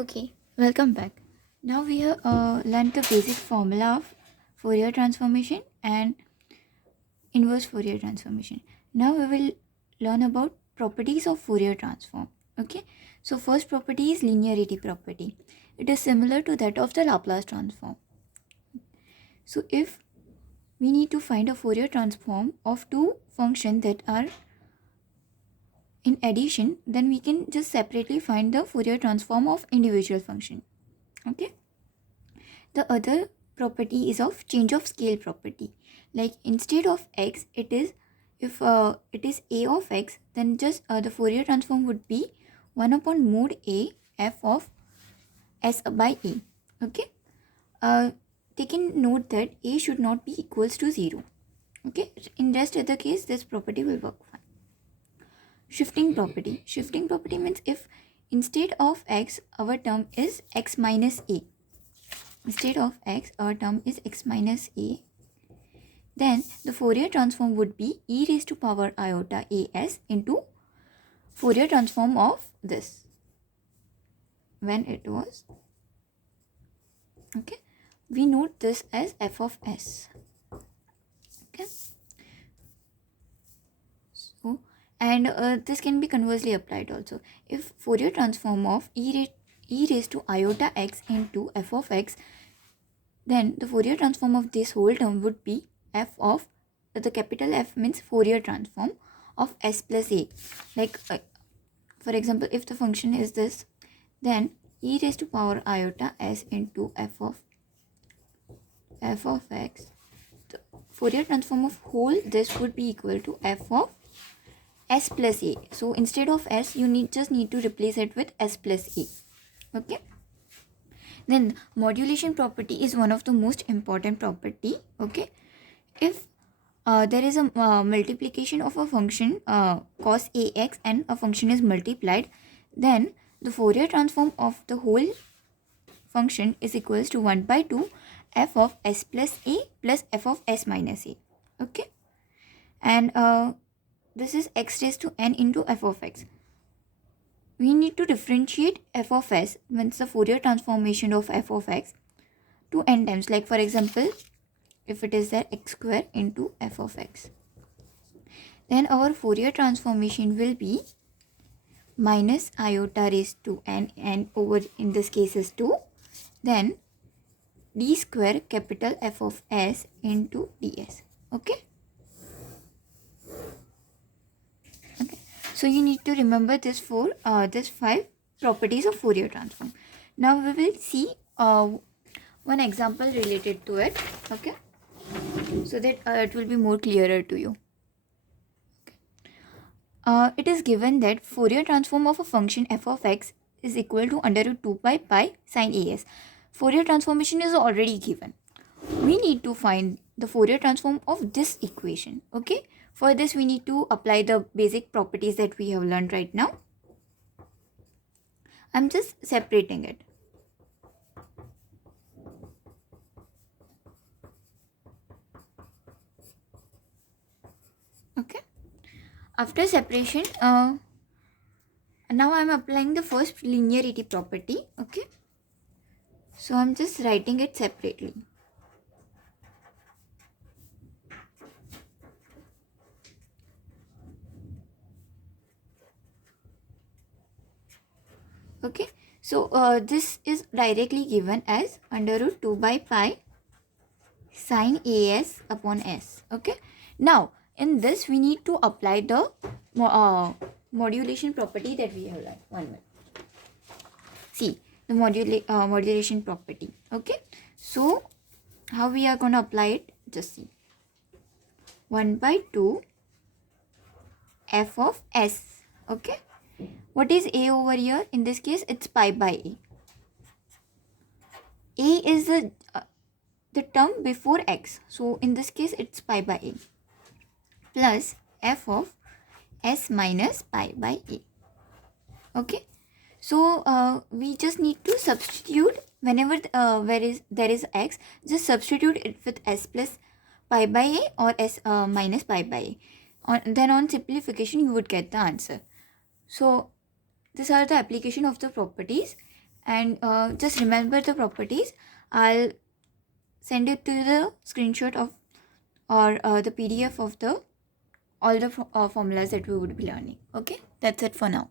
Okay, welcome back. Now we have learned the basic formula of Fourier transformation and inverse Fourier transformation. Now we will learn about properties of Fourier transform. Okay, so first property is linearity property. It is similar to that of the Laplace transform. So if we need to find a Fourier transform of two functions that are in addition, then we can just separately find the Fourier transform of individual function. Okay. The other property is of change of scale property. Like instead of x, it is if it is a of x, then just the Fourier transform would be 1 upon mod a f of s by a. Okay. Taking note that a should not be equals to 0. Okay. In rest of the case, this property will work fine. Shifting property. Shifting property means if instead of x, our term is x minus a. Instead of x, our term is x minus a. Then the Fourier transform would be e raised to power iota as into Fourier transform of this. When it was, okay, we note this as f of s. Okay. So, and this can be conversely applied also. If Fourier transform of e raised to iota x into f of x, then the Fourier transform of this whole term would be f of, the capital F means Fourier transform of s plus a. Like for example, if the function is this, then e raised to power iota s into f of x, the Fourier transform of whole this would be equal to f of s plus a. So instead of s, you just need to replace it with s plus a. Okay. Then modulation property is one of the most important property. Okay. If there is a multiplication of a function cos ax and a function is multiplied, then the Fourier transform of the whole function is equals to 1 by 2 f of s plus a plus f of s minus a. Okay. And this is x raised to n into f of x. We need to differentiate f of s, means the Fourier transformation of f of x, to n times. Like for example, if it is there x square into f of x, then our Fourier transformation will be minus iota raised to n, and over in this case is 2, then d square capital F of s into ds. Okay. Okay. So you need to remember this for this 5 properties of Fourier transform. Now we will see one example related to it. Okay. So that it will be more clearer to you. Okay. It is given that Fourier transform of a function f of x is equal to under root 2 pi sine as. Fourier transformation is already given. We need to find the Fourier transform of this equation. Okay. For this, we need to apply the basic properties that we have learned right now. I'm just separating it. Okay. After separation, now I'm applying the first linearity property. Okay. So I'm just writing it separately. Okay. So this is directly given as under root 2 by pi sine as upon s. Okay. Now in this we need to apply the modulation property that we have learned. 1 minute. See the modulation property. Okay. So how we are going to apply it? Just see. 1 by 2 f of s. Okay. What is a over here? In this case, it's pi by a. A is the term before x. So in this case, it's pi by a. Plus f of s minus pi by a. Okay. So we just need to substitute whenever there is x. Just substitute it with s plus pi by a or s minus pi by a. Then on simplification, you would get the answer. So these are the application of the properties, And just remember the properties. I'll send it to the screenshot of or the PDF of the all the formulas that we would be learning. Okay, that's it for now.